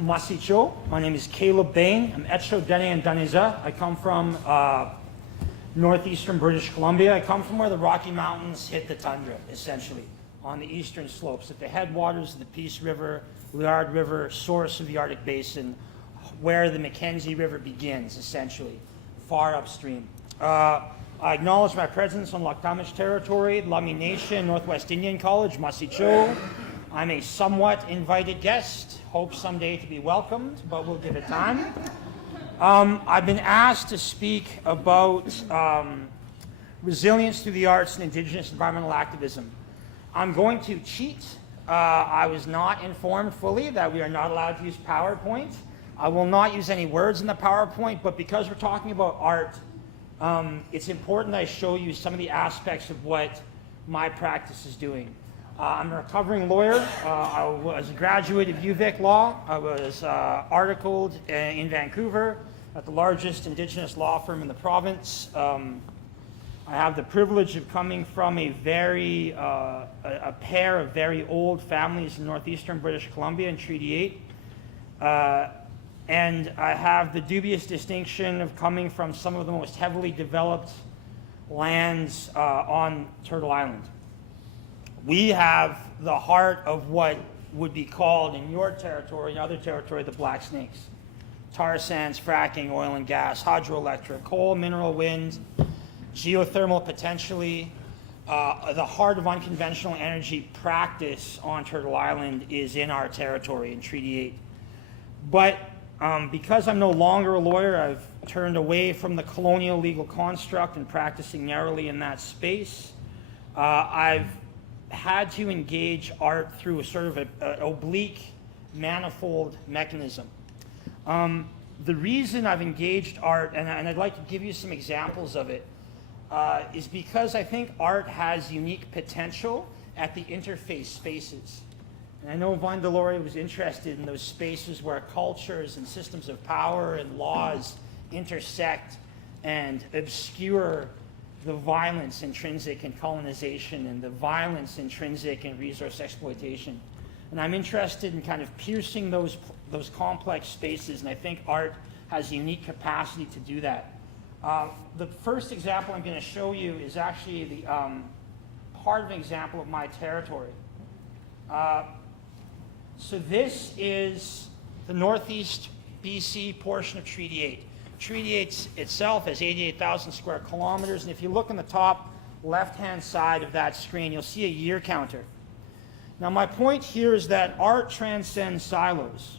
Masicho. My name is Caleb Behn. I'm Etcho Dene and Daneza. I come from northeastern British Columbia. I come from where the Rocky Mountains hit the tundra, essentially, on the eastern slopes, at the headwaters of the Peace River, Liard River, source of the Arctic Basin, where the Mackenzie River begins, essentially, far upstream. I acknowledge my presence on Laktamish territory, Lami Nation, Northwest Indian College, Masicho. I'm a somewhat invited guest, hope someday to be welcomed, but we'll give it time. I've been asked to speak about resilience through the arts and Indigenous environmental activism. I'm going to cheat. I was not informed fully that we are not allowed to use PowerPoint. I will not use any words in the PowerPoint, but because we're talking about art, it's important that I show you some of the aspects of what my practice is doing. I'm a recovering lawyer. I was a graduate of UVic Law. I was articled in Vancouver at the largest Indigenous law firm in the province. I have the privilege of coming from a pair of very old families in northeastern British Columbia in Treaty 8. And I have the dubious distinction of coming from some of the most heavily developed lands on Turtle Island. We have the heart of what would be called in your territory, in other territory, the Black Snakes. Tar sands, fracking, oil and gas, hydroelectric, coal, mineral, wind, geothermal potentially. The heart of unconventional energy practice on Turtle Island is in our territory in Treaty 8. But because I'm no longer a lawyer, I've turned away from the colonial legal construct and practicing narrowly in that space. I've had to engage art through a sort of an oblique, manifold mechanism. The reason I've engaged art, and I'd like to give you some examples of it, is because I think art has unique potential at the interface spaces. And I know Vaughn Deloria was interested in those spaces where cultures and systems of power and laws intersect and obscure the violence intrinsic in colonization and the violence intrinsic in resource exploitation. And I'm interested in kind of piercing those complex spaces, and I think art has a unique capacity to do that. The first example I'm going to show you is actually the part of an example of my territory. So this is the northeast BC portion of Treaty 8. Treaty 8 itself has 88,000 square kilometers, and if you look on the top left-hand side of that screen, you'll see a year counter. Now, my point here is that art transcends silos.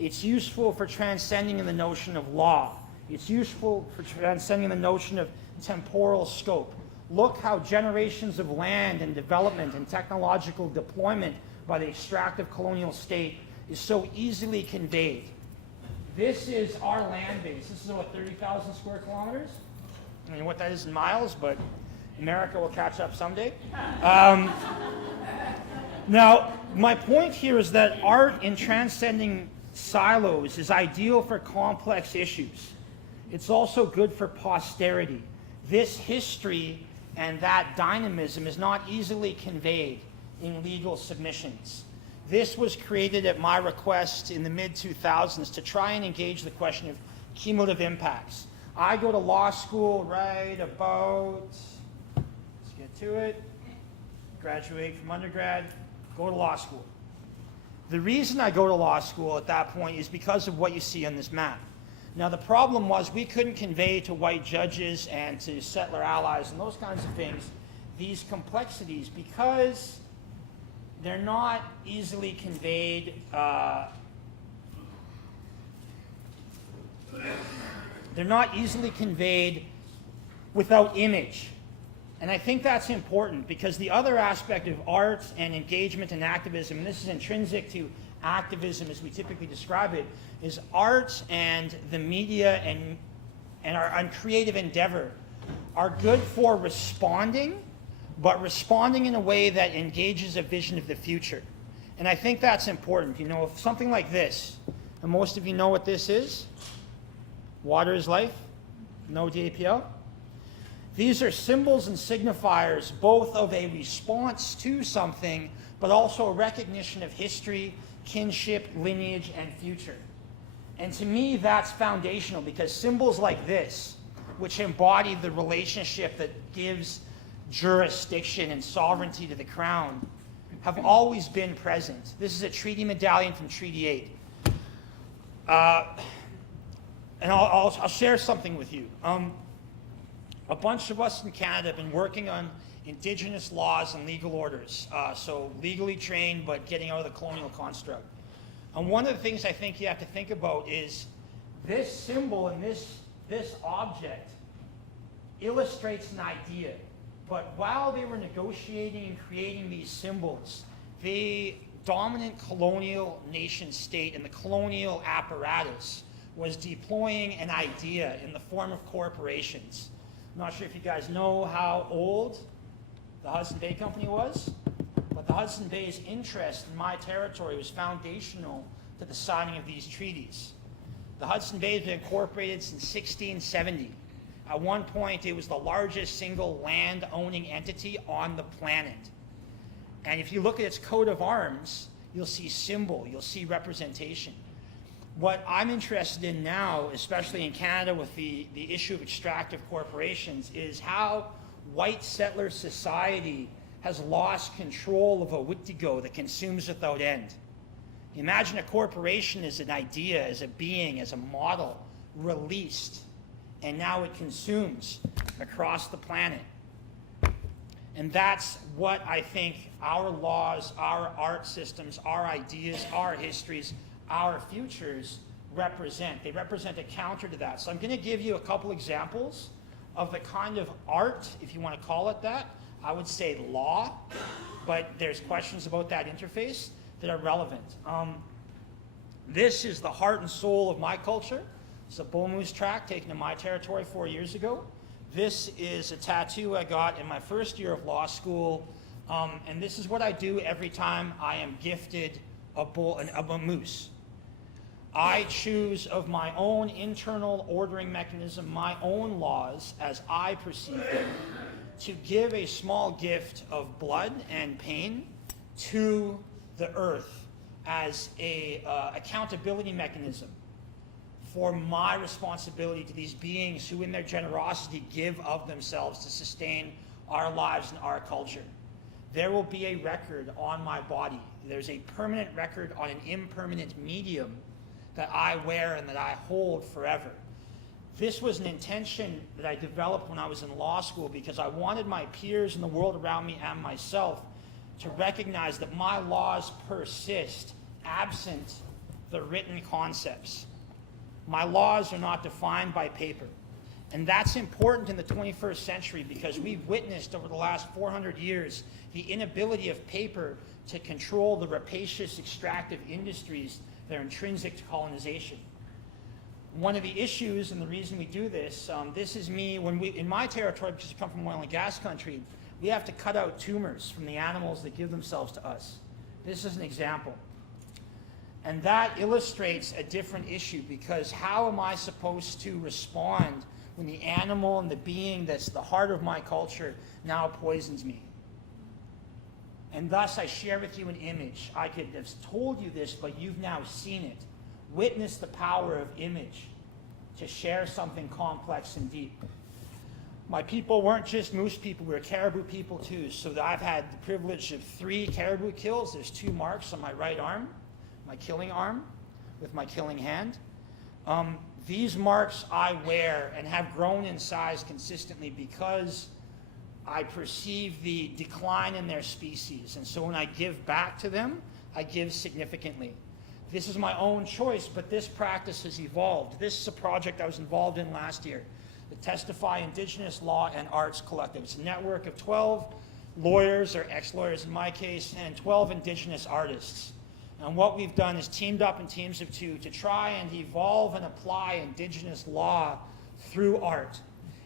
It's useful for transcending the notion of law. It's useful for transcending the notion of temporal scope. Look how generations of land and development and technological deployment by the extractive colonial state is so easily conveyed. This is our land base. This is about 30,000 square kilometers. I mean, what that is in miles, but America will catch up someday. Now, my point here is that art in transcending silos is ideal for complex issues. It's also good for posterity. This history and that dynamism is not easily conveyed in legal submissions. This was created at my request in the mid-2000s to try and engage the question of cumulative impacts. I go to law school right about, let's get to it, graduate from undergrad, go to law school. The reason I go to law school at that point is because of what you see on this map. Now, the problem was we couldn't convey to white judges and to settler allies and those kinds of things these complexities because they're not easily conveyed. They're not easily conveyed without image. And I think that's important because the other aspect of art and engagement and activism, and this is intrinsic to activism as we typically describe it, is art and the media and our creative endeavor are good for responding, but responding in a way that engages a vision of the future. And I think that's important. You know, if something like this, and most of you know what this is, water is life, no DAPL. These are symbols and signifiers both of a response to something, but also a recognition of history kinship, lineage, and future. And to me, that's foundational, because symbols like this, which embody the relationship that gives jurisdiction and sovereignty to the crown, have always been present. This is a treaty medallion from Treaty 8. And I'll share something with you. A bunch of us in Canada have been working on Indigenous laws and legal orders, so legally trained, but getting out of the colonial construct. And one of the things I think you have to think about is this symbol and this object illustrates an idea. But while they were negotiating and creating these symbols, the dominant colonial nation state and the colonial apparatus was deploying an idea in the form of corporations. I'm not sure if you guys know how old the Hudson Bay Company was, but the Hudson Bay's interest in my territory was foundational to the signing of these treaties. The Hudson Bay has been incorporated since 1670. At one point, it was the largest single land-owning entity on the planet. And if you look at its coat of arms, you'll see symbol, you'll see representation. What I'm interested in now, especially in Canada with the issue of extractive corporations, is how white settler society has lost control of a wittigo that consumes without end. Imagine a corporation as an idea, as a being, as a model, released, and now it consumes across the planet. And that's what I think our laws, our art systems, our ideas, our histories, our futures represent. They represent a counter to that. So I'm going to give you a couple examples of the kind of art, if you want to call it that. I would say law, but there's questions about that interface that are relevant. This is the heart and soul of my culture. It's a bull moose track taken in my territory 4 years ago. This is a tattoo I got in my first year of law school, and this is what I do every time I am gifted a moose. I choose of my own internal ordering mechanism, my own laws as I perceive them, to give a small gift of blood and pain to the earth as a accountability mechanism for my responsibility to these beings who in their generosity give of themselves to sustain our lives and our culture. There will be a record on my body. There's a permanent record on an impermanent medium that I wear and that I hold forever. This was an intention that I developed when I was in law school because I wanted my peers and the world around me and myself to recognize that my laws persist absent the written concepts. My laws are not defined by paper. And that's important in the 21st century because we've witnessed over the last 400 years the inability of paper to control the rapacious extractive industries that are intrinsic to colonization. One of the issues, and the reason we do this, this is me, in my territory, because I come from oil and gas country, we have to cut out tumors from the animals that give themselves to us. This is an example. And that illustrates a different issue because how am I supposed to respond when the animal and the being that's the heart of my culture now poisons me? And thus I share with you an image. I could have told you this, but you've now seen it. Witness the power of image to share something complex and deep. My people weren't just moose people, we were caribou people too. So I've had the privilege of 3 caribou kills. There's 2 marks on my right arm, my killing arm with my killing hand. These marks I wear and have grown in size consistently because I perceive the decline in their species. And so when I give back to them, I give significantly. This is my own choice, but this practice has evolved. This is a project I was involved in last year, the Testify Indigenous Law and Arts Collective. It's a network of 12 lawyers, or ex-lawyers in my case, and 12 Indigenous artists. And what we've done is teamed up in teams of 2 to try and evolve and apply Indigenous law through art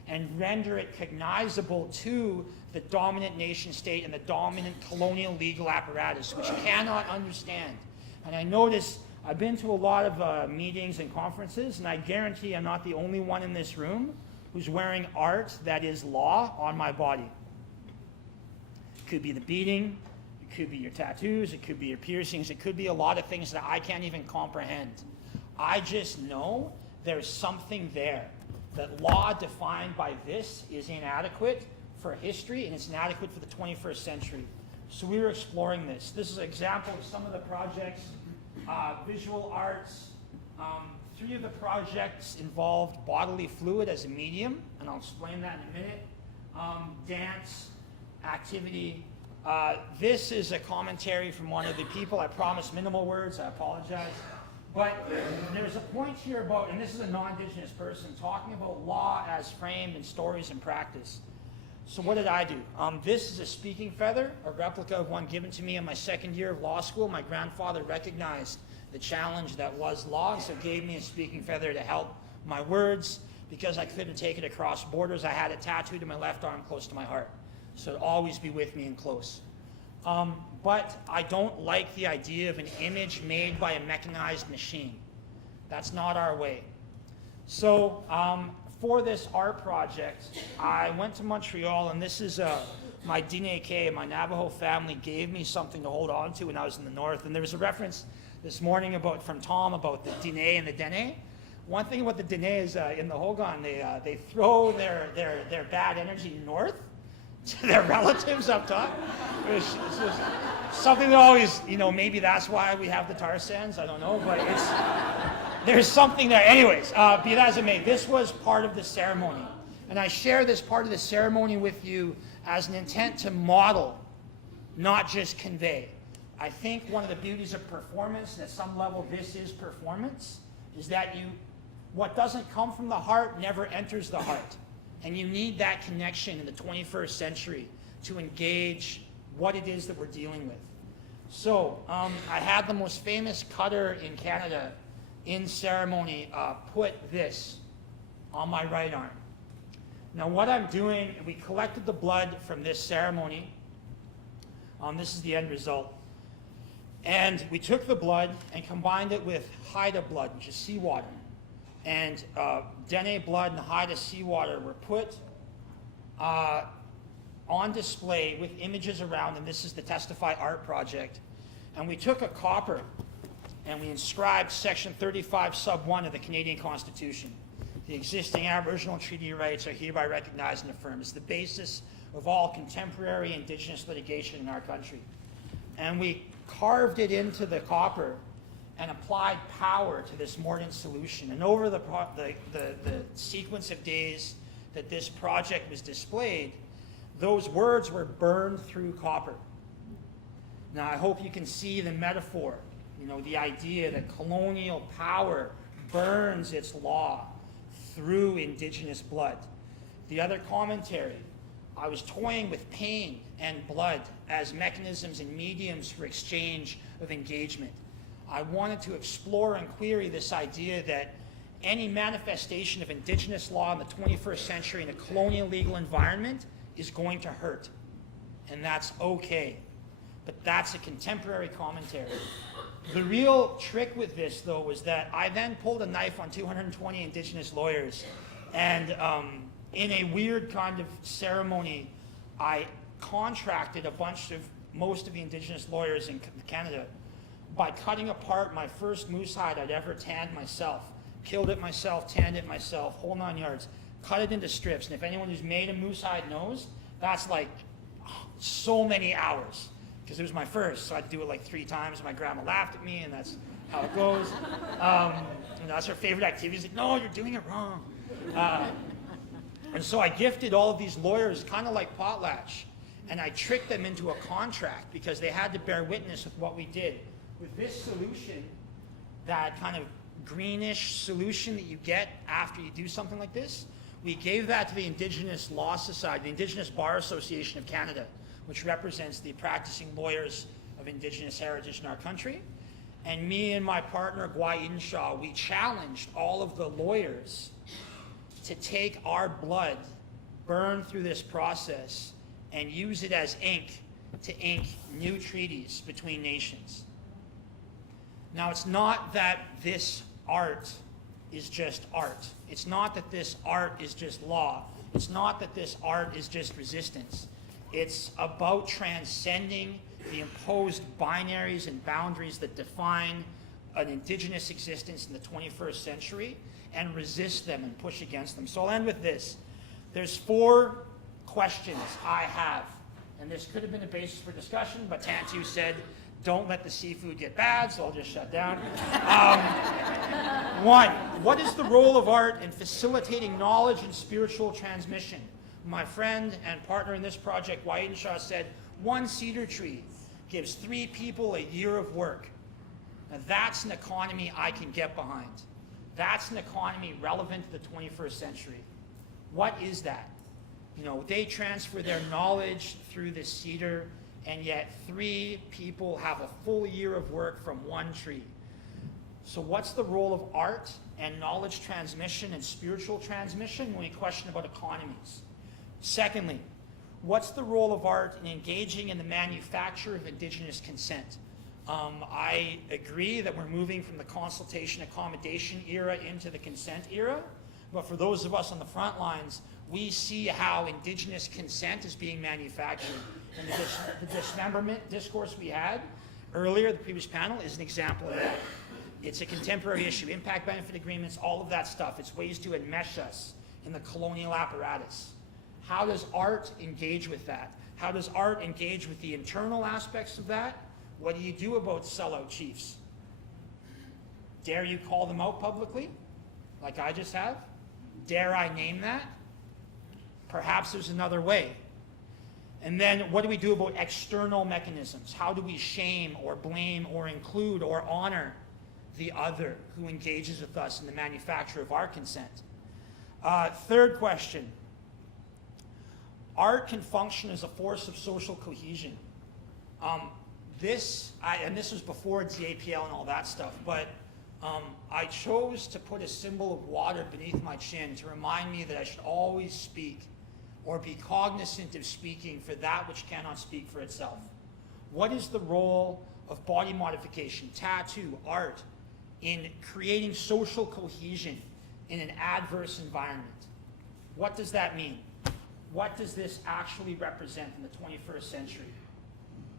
and render it cognizable to the dominant nation state and the dominant colonial legal apparatus, which cannot understand. And I notice, I've been to a lot of meetings and conferences, and I guarantee I'm not the only one in this room who's wearing art that is law on my body. It could be the beating, it could be your tattoos, it could be your piercings, it could be a lot of things that I can't even comprehend. I just know there's something there. That law defined by this is inadequate for history, and it's inadequate for the 21st century. So we were exploring this. This is an example of some of the projects, visual arts. 3 of the projects involved bodily fluid as a medium, and I'll explain that in a minute. Dance, activity. This is a commentary from one of the people. I promise minimal words, I apologize. But there's a point here about, and this is a non-Indigenous person, talking about law as framed in stories and practice. So what did I do? This is a speaking feather, a replica of one given to me in my 2nd year of law school. My grandfather recognized the challenge that was law, and so gave me a speaking feather to help my words. Because I couldn't take it across borders, I had it tattooed to my left arm close to my heart. So it'd always be with me and close. But I don't like the idea of an image made by a mechanized machine. That's not our way. So for this art project, I went to Montreal, and this is my Diné, my Navajo family gave me something to hold on to when I was in the north. And there was a reference this morning from Tom about the Diné and the Dene. One thing about the Diné is in the Hogan, they throw their bad energy north to their relatives up top. It's just something that always, maybe that's why we have the tar sands, I don't know, but there's something there. Anyways, be that as it may, this was part of the ceremony. And I share this part of the ceremony with you as an intent to model, not just convey. I think one of the beauties of performance, and at some level this is performance, is that what doesn't come from the heart never enters the heart. And you need that connection in the 21st century to engage what it is that we're dealing with. So I had the most famous cutter in Canada in ceremony put this on my right arm. Now what I'm doing, we collected the blood from this ceremony. This is the end result. And we took the blood and combined it with Haida blood, which is seawater. And Dene blood and Haida seawater were put on display with images around them. This is the Testify Art Project. And we took a copper and we inscribed Section 35, Sub 1 of the Canadian Constitution. The existing Aboriginal and treaty rights are hereby recognized and affirmed. It's the basis of all contemporary Indigenous litigation in our country. And we carved it into the copper and applied power to this mordant solution. And over the sequence of days that this project was displayed, those words were burned through copper. Now I hope you can see the metaphor, the idea that colonial power burns its law through Indigenous blood. The other commentary, I was toying with pain and blood as mechanisms and mediums for exchange of engagement. I wanted to explore and query this idea that any manifestation of Indigenous law in the 21st century in a colonial legal environment is going to hurt. And that's okay. But that's a contemporary commentary. The real trick with this, though, was that I then pulled a knife on 220 Indigenous lawyers. And in a weird kind of ceremony, I contracted most of the Indigenous lawyers in Canada by cutting apart my first moose hide I'd ever tanned myself. Killed it myself, tanned it myself, whole 9 yards. Cut it into strips. And if anyone who's made a moose hide knows, that's like so many hours. Because it was my first, so I had to do it like 3 times. My grandma laughed at me, and that's how it goes. That's her favorite activity. She's like, no, you're doing it wrong. And so I gifted all of these lawyers, kind of like potlatch, and I tricked them into a contract because they had to bear witness with what we did. With this solution, that kind of greenish solution that you get after you do something like this, we gave that to the Indigenous Law Society, the Indigenous Bar Association of Canada, which represents the practicing lawyers of Indigenous heritage in our country. And me and my partner, Gwai Inshaw, we challenged all of the lawyers to take our blood, burn through this process, and use it as ink to ink new treaties between nations. Now, it's not that this art is just art. It's not that this art is just law. It's not that this art is just resistance. It's about transcending the imposed binaries and boundaries that define an indigenous existence in the 21st century and resist them and push against them. So I'll end with this. There's 4 questions I have, and this could have been a basis for discussion, but Tantu said, don't let the seafood get bad, so I'll just shut down. 1, what is the role of art in facilitating knowledge and spiritual transmission? My friend and partner in this project, Wahid Shah, said 1 cedar tree gives 3 people a year of work. Now that's an economy I can get behind. That's an economy relevant to the 21st century. What is that? You know, they transfer their knowledge through the cedar, and yet 3 people have a full year of work from 1 tree. So what's the role of art and knowledge transmission and spiritual transmission when we question about economies? Secondly, what's the role of art in engaging in the manufacture of indigenous consent? I agree that we're moving from the consultation accommodation era into the consent era, but for those of us on the front lines, we see how indigenous consent is being manufactured. And the dismemberment discourse we had earlier, the previous panel, is an example of that. It's a contemporary issue, impact benefit agreements, all of that stuff. It's ways to enmesh us in the colonial apparatus. How does art engage with that? How does art engage with the internal aspects of that? What do you do about sellout chiefs? Dare you call them out publicly, like I just have? Dare I name that? Perhaps there's another way. And then what do we do about external mechanisms? How do we shame or blame or include or honor the other who engages with us in the manufacture of our consent? Third question. Art can function as a force of social cohesion. This was before DAPL and all that stuff, but I chose to put a symbol of water beneath my chin to remind me that I should always speak or be cognizant of speaking for that which cannot speak for itself. What is the role of body modification, tattoo, art, in creating social cohesion in an adverse environment? What does that mean? What does this actually represent in the 21st century?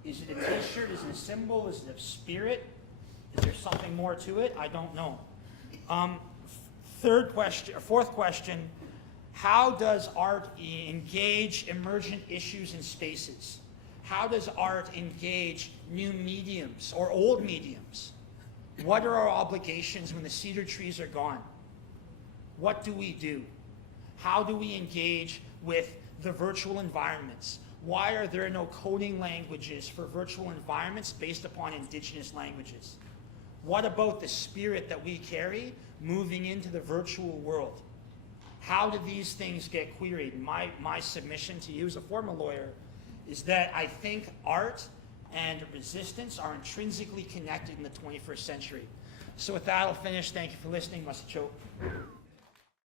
Is it a t-shirt? Is it a symbol? Is it a spirit? Is there something more to it? I don't know. Fourth question, how does art engage emergent issues and spaces? How does art engage new mediums or old mediums? What are our obligations when the cedar trees are gone? What do we do? How do we engage with the virtual environments? Why are there no coding languages for virtual environments based upon indigenous languages? What about the spirit that we carry moving into the virtual world? How do these things get queried? My submission to you as a former lawyer is that I think art and resistance are intrinsically connected in the 21st century. So with that, I'll finish. Thank you for listening. Masacho.